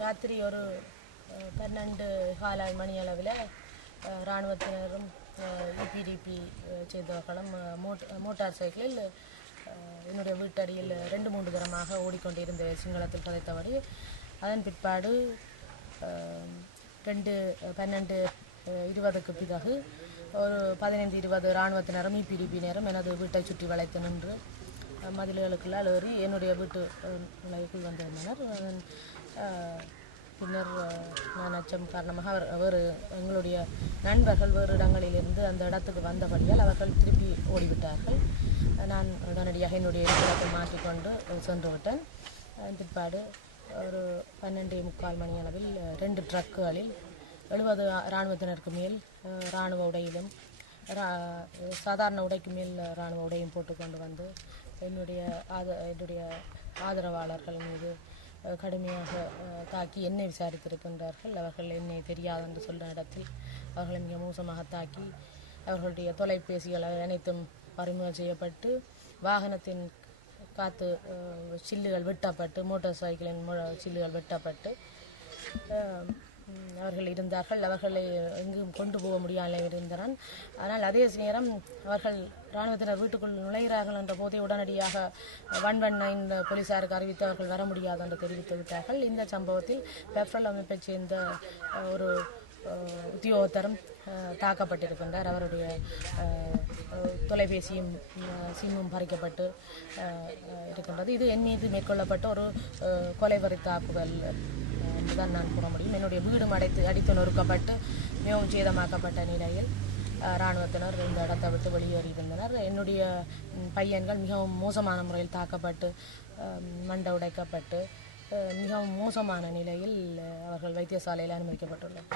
ராத்திரி ஒரு பன்னெண்டு காலால் மணி அளவில் இராணுவத்தினரும் இபிடிபி செய்தவர்களும் மோட்டார் சைக்கிளில் என்னுடைய வீட்டடியில் ரெண்டு மூன்று தரமாக ஓடிக்கொண்டிருந்த சிங்களத்தில் புதைத்தபடி அதன் பிற்பாடு ரெண்டு பன்னெண்டு இருபதுக்கு பிறகு ஒரு பதினைந்து இருபது இராணுவத்தினரும் இபிடிபி நேரம் எனது வீட்டை சுற்றி வளைத்து நின்று அஹ், மதில்களுக்குள்ளால் ஏறி என்னுடைய வீட்டு நிலைக்குள் வந்திருந்தனர். பின்னர் நான் அச்சம் காரணமாக அவர் வேறு எங்களுடைய நண்பர்கள் வேறு இடங்களிலிருந்து அந்த இடத்துக்கு வந்தபடியால் அவர்கள் திருப்பி ஓடிவிட்டார்கள். நான் உடனடியாக என்னுடைய இடத்தை மாற்றிக்கொண்டு சென்று விட்டேன். பிற்பாடு ஒரு பன்னெண்டே முக்கால் மணி அளவில் ரெண்டு ட்ரக்குகளில் எழுபது இராணுவத்தினருக்கு மேல் இராணுவ உடையிலும் ரா- சாதாரண உடைக்கு மேல் இராணுவ உடையும் போட்டுக்கொண்டு வந்து என்னுடைய ஆத என்னுடைய ஆதரவாளர்கள் மீது கடுமையாக தாக்கி என்னை விசாரித்திருக்கின்றார்கள். அவர்கள் என்னை தெரியாது என்று சொல்ற இடத்தில் அவர்களை மிக மோசமாக தாக்கி அவர்களுடைய தொலைபேசிகள் அனைத்தும் பறிமுதல் செய்யப்பட்டு வாகனத்தின் காத்து சில்லுகள் வெட்டப்பட்டு மோட்டார் சைக்கிளின் சில்லுகள் வெட்டப்பட்டு அவர்கள் இருந்தார்கள். அவர்களை எங்கும் கொண்டு போக முடியாமல் இருந்தனர். ஆனால் அதே நேரம் அவர்கள் இராணுவத்தினர் வீட்டுக்குள் நுழைகிறார்கள் என்ற போதே உடனடியாக ஒன் ஒன் நைன் போலீசாருக்கு அறிவித்து அவர்கள் வர முடியாது என்று தெரிவித்து விட்டார்கள். இந்த சம்பவத்தில் பெப்ரல் அமைப்பைச் சேர்ந்த ஒரு உத்தியோகத்தரும் தாக்கப்பட்டிருக்கின்றார். அவருடைய தொலைபேசியும் சிம்மும் பறிக்கப்பட்டு இருக்கின்றது. இது என் மீது மேற்கொள்ளப்பட்ட ஒரு கொலை கொலைவரி தாக்குதல். தான் நான் கூற முடியும். என்னுடைய வீடும் அடைத்து அடித்து நொறுக்கப்பட்டு மிகவும் சேதமாக்கப்பட்ட நிலையில் இராணுவத்தினர் இந்த இடத்தை விட்டு வெளியேறியிருந்தனர். என்னுடைய பையன்கள் மிகவும் மோசமான முறையில் தாக்கப்பட்டு மண்டை உடைக்கப்பட்டு மிகவும் மோசமான நிலையில் அவர்கள் வைத்தியசாலையில் அனுமதிக்கப்பட்டுள்ளனர்.